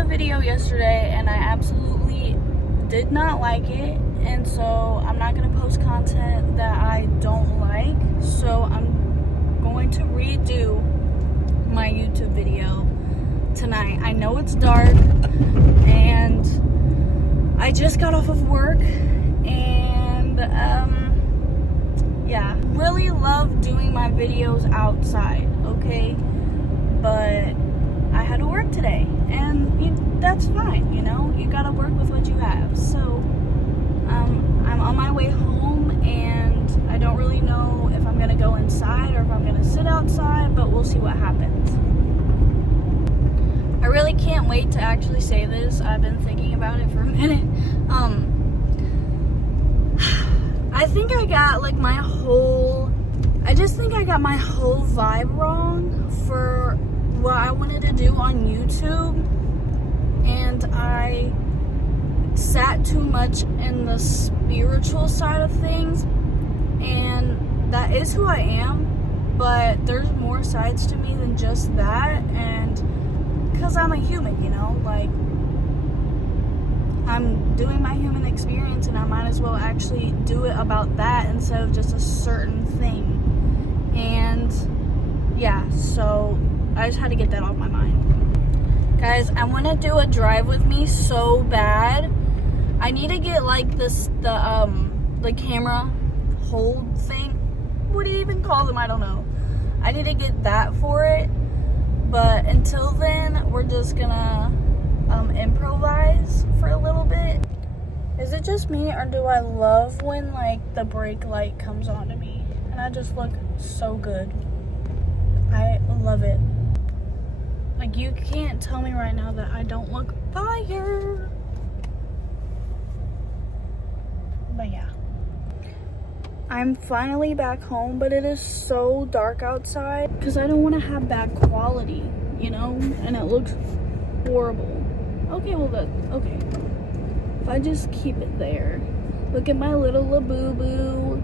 a video yesterday and I absolutely did not like it, and so I'm not going to post content that I don't like. So I'm going to redo my YouTube video tonight. I know it's dark and I just got off of work, and yeah, really love doing my videos outside, okay? But I had to work today, and that's fine, you know? You gotta work with what you have. So, I'm on my way home, and I don't really know if I'm gonna go inside or if I'm gonna sit outside, but we'll see what happens. I really can't wait to actually say this. I've been thinking about it for a minute. I think I got like I just think I got my whole vibe wrong for what I wanted to do on YouTube, and I sat too much in the spiritual side of things, and that is who I am, but there's more sides to me than just that, and because I'm a human, you know, like, I'm doing my human experience, and I might as well actually do it about that instead of just a certain thing. And yeah, so I just had to get that off my mind. Guys, I want to do a drive with me so bad. I need to get like the camera hold thing. What do you even call them? I don't know. I need to get that for it. But until then, we're just gonna improvise for a little bit. Is it just me, or do I love when like the brake light comes on to me and I just look so good? I love it. Like, you can't tell me right now that I don't look fire. But yeah, I'm finally back home, but it is so dark outside because I don't want to have bad quality, you know, and it looks horrible. Okay, well, okay. If I just keep it there. Look at my little Labubu.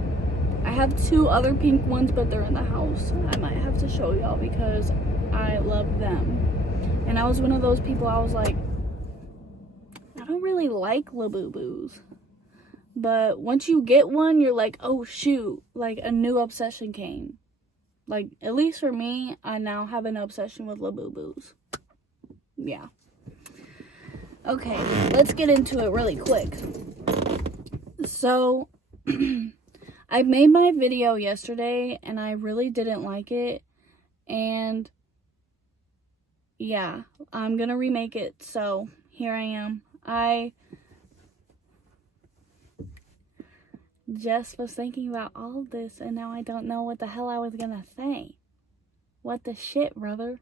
I have two other pink ones, but they're in the house. I might have to show y'all because I love them. And I was one of those people, I was like, I don't really like Labubus. But once you get one, you're like, oh shoot, like a new obsession came. Like, at least for me, I now have an obsession with Labubus. Yeah. Okay, let's get into it really quick. So, I made my video yesterday, and I really didn't like it, and yeah, I'm gonna remake it, so here I am. I just was thinking about all of this, and now I don't know what the hell I was gonna say. What the shit, brother?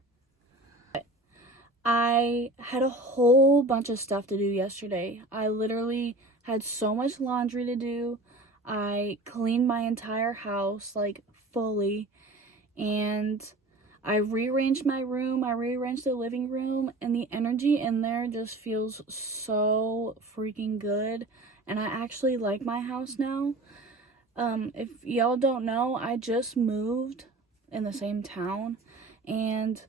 I had a whole bunch of stuff to do yesterday. I literally had so much laundry to do. I cleaned my entire house, like, fully, and I rearranged my room. I rearranged the living room, and the energy in there just feels so freaking good, and I actually like my house now. If y'all don't know, I just moved in the same town, and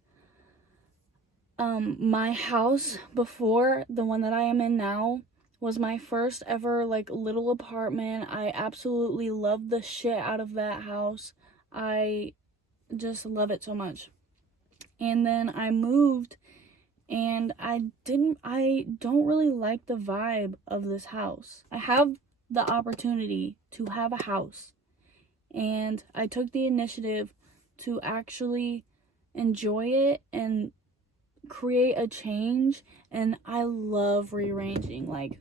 my house before the one that I am in now was my first ever like little apartment. I absolutely love the shit out of that house. I just love it so much. And then I moved, and I don't really like the vibe of this house. I have the opportunity to have a house, and I took the initiative to actually enjoy it and create a change, and I love rearranging. Like,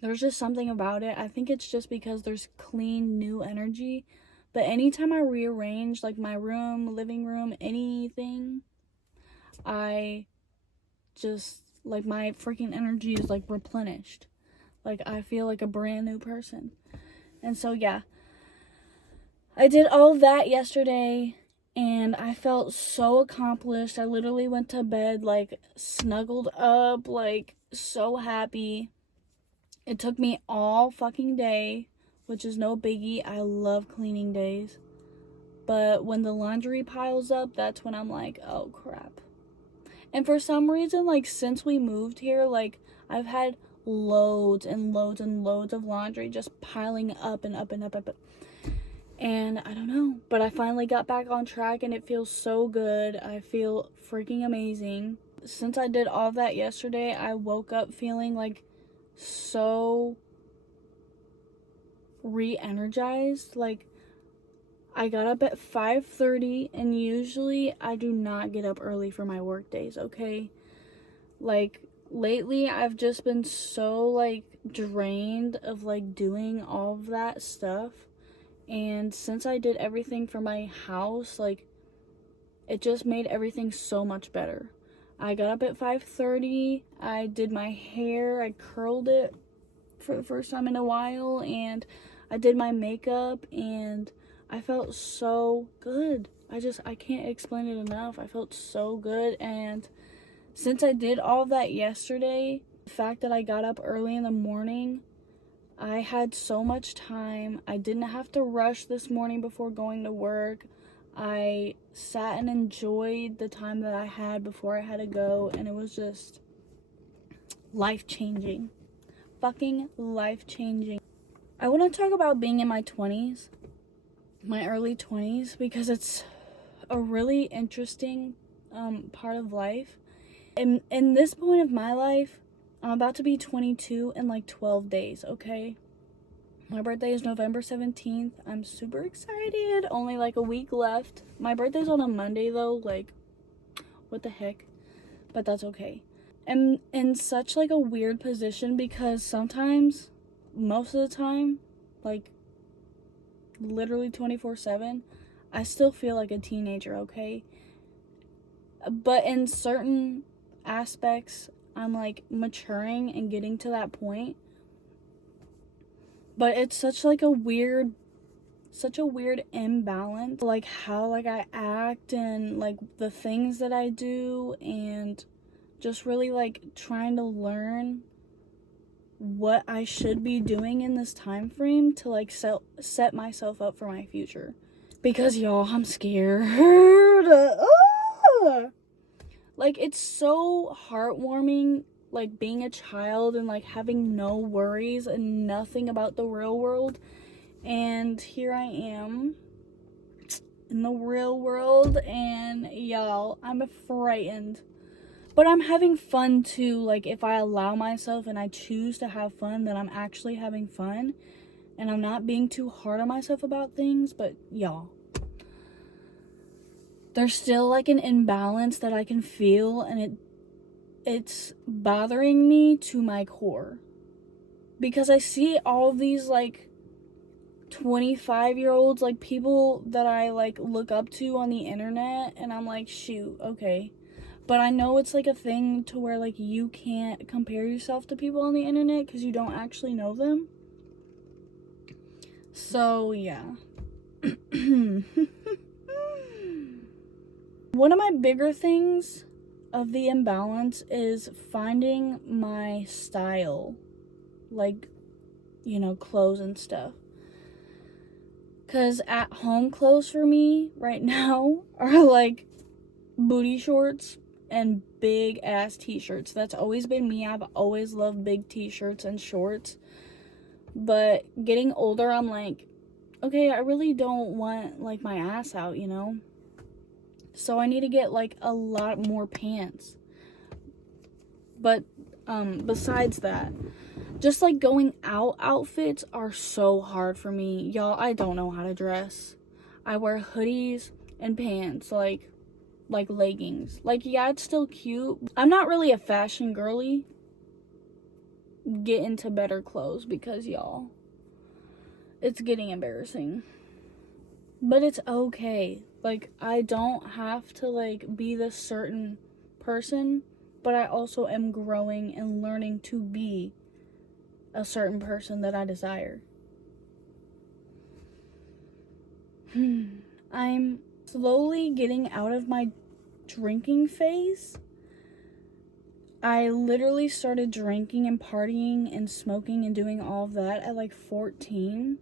there's just something about it. I think it's just because there's clean new energy, but anytime I rearrange like my room, living room, anything, I just like my freaking energy is like replenished. Like, I feel like a brand new person. And so yeah, I did all that yesterday, and I felt so accomplished. I literally went to bed, like, snuggled up, like, so happy. It took me all fucking day, which is no biggie. I love cleaning days. But when the laundry piles up, that's when I'm like, oh, crap. And for some reason, like, since we moved here, like, I've had loads and loads and loads of laundry just piling up and up and up and up. And I don't know, but I finally got back on track and it feels so good. I feel freaking amazing. Since I did all that yesterday, I woke up feeling like so re-energized. Like, I got up at 5:30, and usually I do not get up early for my work days, okay? Like, lately I've just been so, like, drained of, like, doing all of that stuff. And since I did everything for my house, like, it just made everything so much better. I got up at 5:30, I did my hair, I curled it for the first time in a while, and I did my makeup, and I felt so good. I can't explain it enough. I felt so good. And since I did all that yesterday, the fact that I got up early in the morning, I had so much time. I didn't have to rush this morning before going to work. I sat and enjoyed the time that I had before I had to go, and it was just life-changing. Fucking life-changing. I want to talk about being in my 20s, my early 20s, because it's a really interesting part of life. In this point of my life, I'm about to be 22 in like 12 days, okay? My birthday is November 17th. I'm super excited. Only like a week left. My birthday's on a Monday though, like, what the heck? But that's okay. I'm in such like a weird position because sometimes, most of the time, like literally 24/7, I still feel like a teenager, okay? But in certain aspects, I'm like maturing and getting to that point. But it's such a weird imbalance, like how like I act and like the things that I do, and just really like trying to learn what I should be doing in this time frame to like set myself up for my future. Because y'all, I'm scared. Like, it's so heartwarming, like being a child and like having no worries and nothing about the real world. And here I am in the real world, and y'all, I'm frightened. But I'm having fun too. Like, if I allow myself and I choose to have fun, then I'm actually having fun. And I'm not being too hard on myself about things. But y'all, there's still like an imbalance that I can feel, and it's bothering me to my core. Because I see all these like 25-year-olds, like people that I like look up to on the internet, and I'm like, shoot, okay. But I know it's like a thing to where like you can't compare yourself to people on the internet because you don't actually know them. So yeah. One of my bigger things of the imbalance is finding my style, like, you know, clothes and stuff. Because at home clothes for me right now are like booty shorts and big ass t-shirts. That's always been me. I've always loved big t-shirts and shorts. But getting older, I'm like, okay, I really don't want like my ass out, you know? So I need to get like a lot more pants. But besides that, just like going out outfits are so hard for me. Y'all, I don't know how to dress. I wear hoodies and pants, like leggings. Like, yeah, it's still cute. I'm not really a fashion girly. Get into better clothes because, y'all, it's getting embarrassing. But it's okay. Like, I don't have to like be this certain person, but I also am growing and learning to be a certain person that I desire. I'm slowly getting out of my drinking phase. I literally started drinking and partying and smoking and doing all of that at like 14.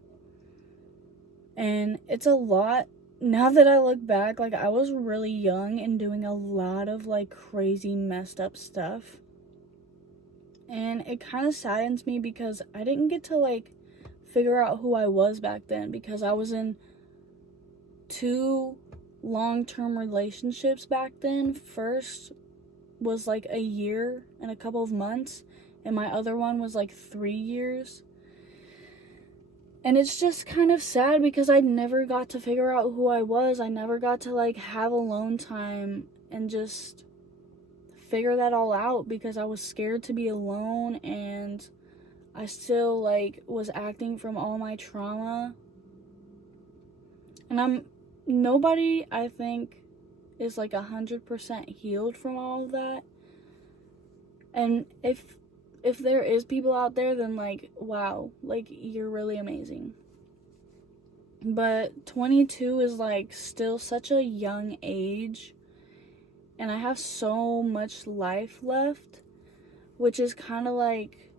And it's a lot now that I look back, like, I was really young and doing a lot of, like, crazy messed up stuff. And it kind of saddens me because I didn't get to, like, figure out who I was back then, because I was in 2 long-term relationships back then. First was, like, a year and a couple of months, and my other one was, like, 3 years. And it's just kind of sad because I never got to figure out who I was. I never got to, like, have alone time and just figure that all out because I was scared to be alone, and I still, like, was acting from all my trauma. And nobody, I think, is, like, 100% healed from all of that. And if there is people out there, then, like, wow, like, you're really amazing. But 22 is, like, still such a young age, and I have so much life left, which is kind of like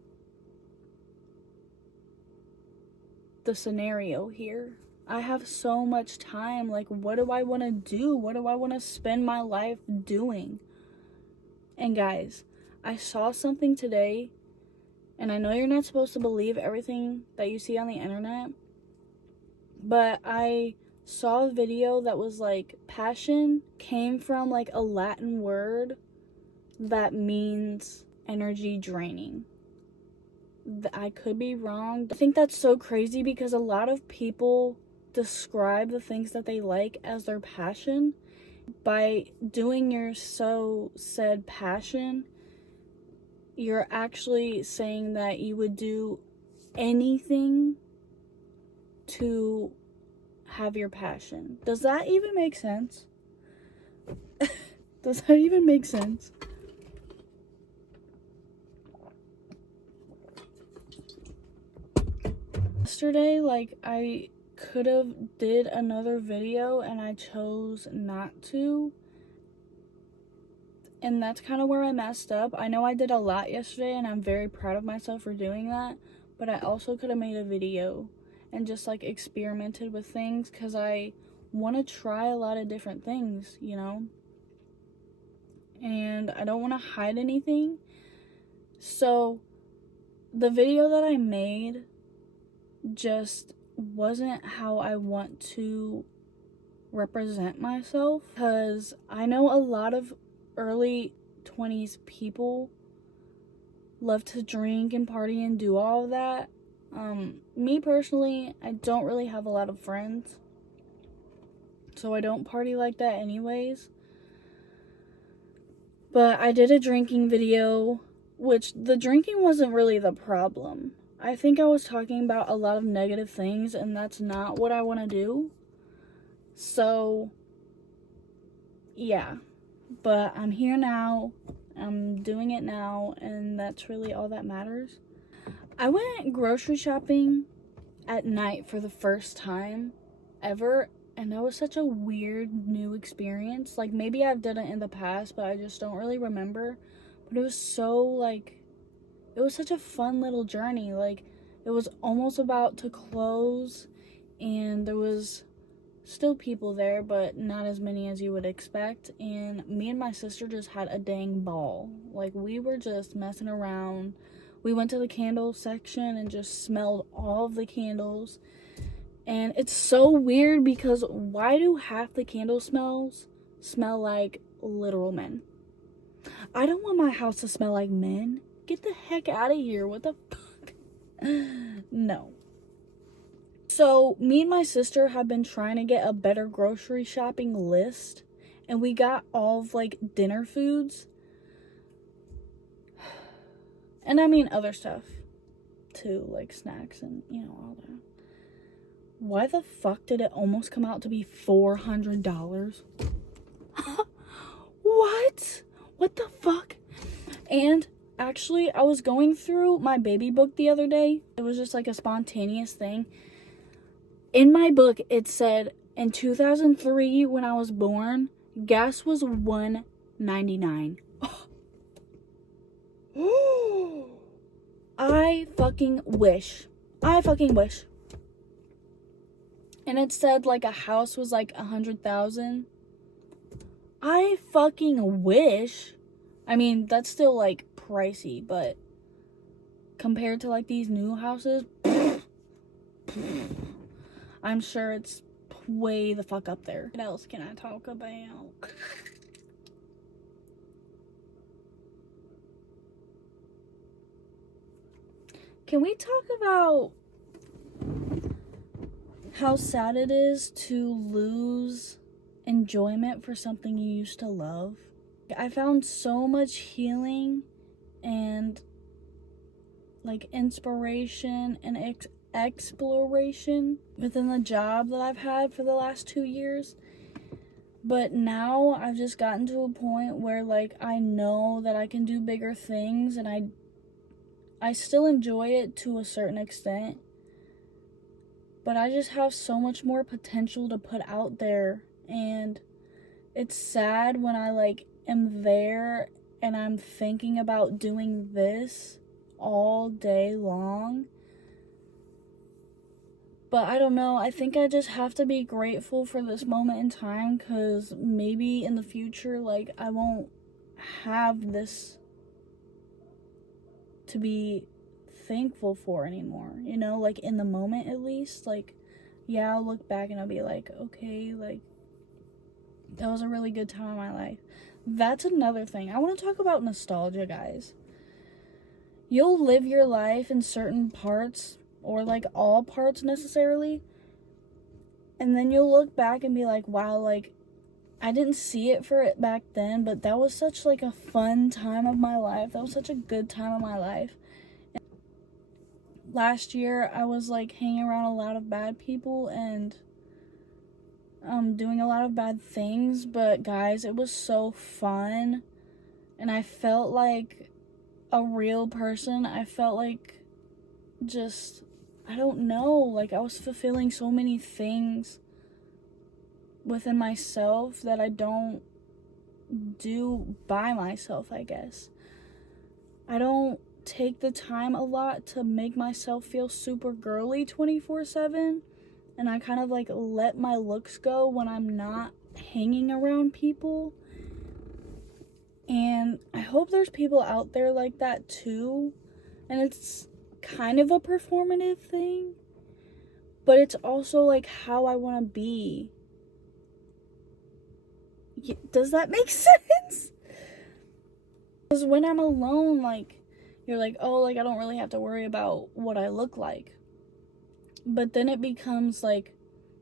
the scenario here. I have so much time. Like, what do I want to do? What do I want to spend my life doing? And guys, I saw something today, and I know you're not supposed to believe everything that you see on the internet, but I saw a video that was like, passion came from, like, a Latin word that means energy draining. I could be wrong. I think that's so crazy because a lot of people describe the things that they like as their passion. By doing your said passion, you're actually saying that you would do anything to have your passion. Does that even make sense? Does that even make sense? Yesterday, like, I could have did another video and I chose not to. And that's kind of where I messed up. I know I did a lot yesterday and I'm very proud of myself for doing that, but I also could have made a video and just, like, experimented with things because I want to try a lot of different things, you know? And I don't want to hide anything. So the video that I made just wasn't how I want to represent myself, because I know a lot of early 20s people love to drink and party and do all of that. Me personally, I don't really have a lot of friends, so I don't party like that anyways. But I did a drinking video, which the drinking wasn't really the problem. I think I was talking about a lot of negative things, and that's not what I want to do. So, yeah. But I'm here now. I'm doing it now, and that's really all that matters. I went grocery shopping at night for the first time ever, and that was such a weird new experience. Like, maybe I've done it in the past, but I just don't really remember. But it was so, like, it was such a fun little journey. Like, it was almost about to close, and there was still people there, but not as many as you would expect. And me and my sister just had a dang ball. Like, we were just messing around. We went to the candle section and just smelled all of the candles. And it's so weird because why do half the candle smells smell like literal men? I don't want my house to smell like men. Get the heck out of here. What the fuck? No. So, me and my sister have been trying to get a better grocery shopping list. And we got all of, like, dinner foods. And I mean other stuff, too. Like, snacks and, you know, all that. Why the fuck did it almost come out to be $400? What? What the fuck? And actually, I was going through my baby book the other day. It was just like a spontaneous thing. In my book, it said in 2003, when I was born, gas was $1.99. I fucking wish. and it said like a house was like 100,000. I fucking wish. I mean, that's still like pricey, but compared to like these new houses, I'm sure it's way the fuck up there. What else can I talk about? Can we talk about how sad it is to lose enjoyment for something you used to love? I found so much healing and like inspiration and exploration within the job that I've had for the last 2 years. But now I've just gotten to a point where like I know that I can do bigger things, and I still enjoy it to a certain extent. But I just have so much more potential to put out there, and it's sad when I like am there and I'm thinking about doing this all day long. But I don't know, I think I just have to be grateful for this moment in time, because maybe in the future, like, I won't have this to be thankful for anymore, you know, like in the moment at least. Like, yeah, I'll look back and I'll be like, okay, like, that was a really good time in my life. That's another thing. I want to talk about nostalgia, guys. You'll live your life in certain parts, or like all parts necessarily, and then you'll look back and be like, wow, like, I didn't see it for it back then, but that was such like a fun time of my life. That was such a good time of my life. And last year I was like hanging around a lot of bad people and doing a lot of bad things, but guys, it was so fun, and I felt like a real person. I felt like, just, I don't know, like I was fulfilling so many things within myself that I don't do by myself, I guess. I don't take the time a lot to make myself feel super girly 24/7, and I kind of like let my looks go when I'm not hanging around people. And I hope there's people out there like that too. And it's kind of a performative thing, but it's also like how I want to be. Does that make sense? Because when I'm alone, like, you're like, oh, like, I don't really have to worry about what I look like. But then it becomes like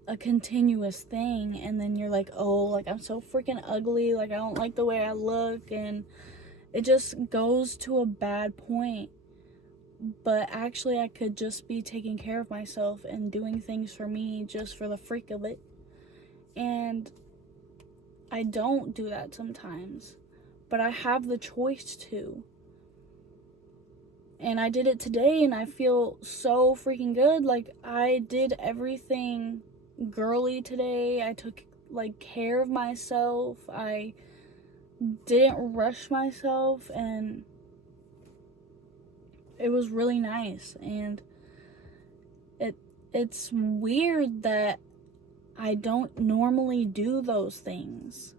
a continuous thing, and then you're like, oh, like, I'm so freaking ugly, like, I don't like the way I look, and it just goes to a bad point. But actually, I could just be taking care of myself and doing things for me just for the freak of it. And I don't do that sometimes, but I have the choice to. And I did it today, and I feel so freaking good. Like, I did everything girly today. I took like care of myself. I didn't rush myself, and it was really nice. And it's weird that I don't normally do those things,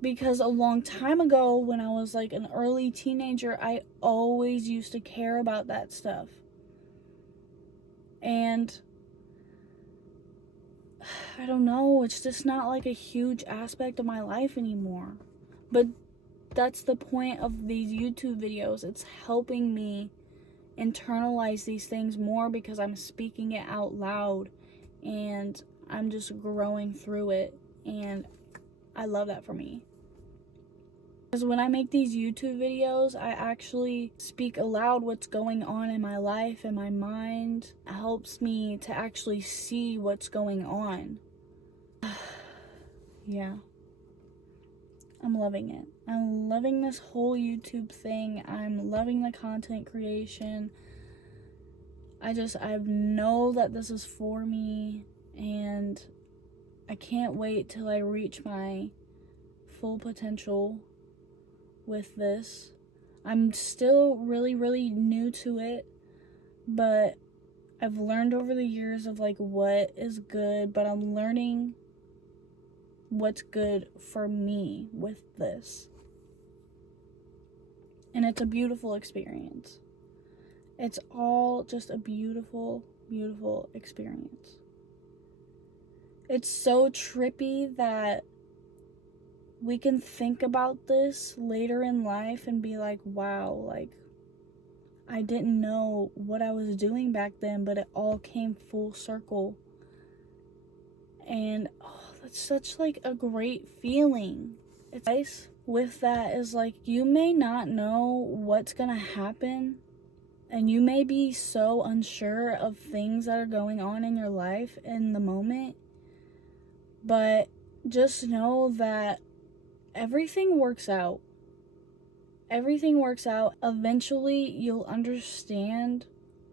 because a long time ago, when I was like an early teenager, I always used to care about that stuff. And I don't know, it's just not like a huge aspect of my life anymore. But that's the point of these YouTube videos. It's helping me internalize these things more, because I'm speaking it out loud and I'm just growing through it, and I love that for me. Because when I make these YouTube videos, I actually speak aloud what's going on in my life and my mind. It helps me to actually see what's going on. Yeah. I'm loving it. I'm loving this whole YouTube thing. I'm loving the content creation. I know that this is for me, and I can't wait till I reach my full potential with this. I'm still really, really new to it, but I've learned over the years of like what is good, but I'm learning what's good for me with this. And it's a beautiful experience. It's all just a beautiful, beautiful experience. It's so trippy that we can think about this later in life and be like, wow, like, I didn't know what I was doing back then, but it all came full circle. And oh, that's such like a great feeling. It's nice with that is like, you may not know what's gonna happen, and you may be so unsure of things that are going on in your life in the moment, but just know that everything works out. Everything works out. Eventually, you'll understand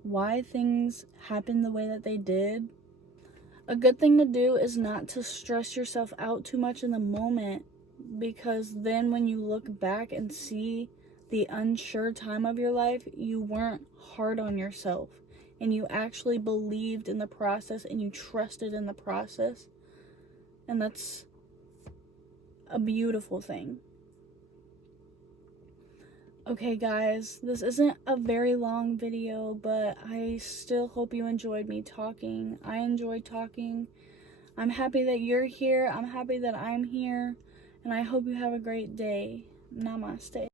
why things happen the way that they did. A good thing to do is not to stress yourself out too much in the moment, because then when you look back and see the unsure time of your life, you weren't hard on yourself and you actually believed in the process and you trusted in the process. And that's a beautiful thing. Okay guys, this isn't a very long video, but I still hope you enjoyed me talking. I enjoyed talking. I'm happy that you're here. I'm happy that I'm here. And I hope you have a great day. Namaste.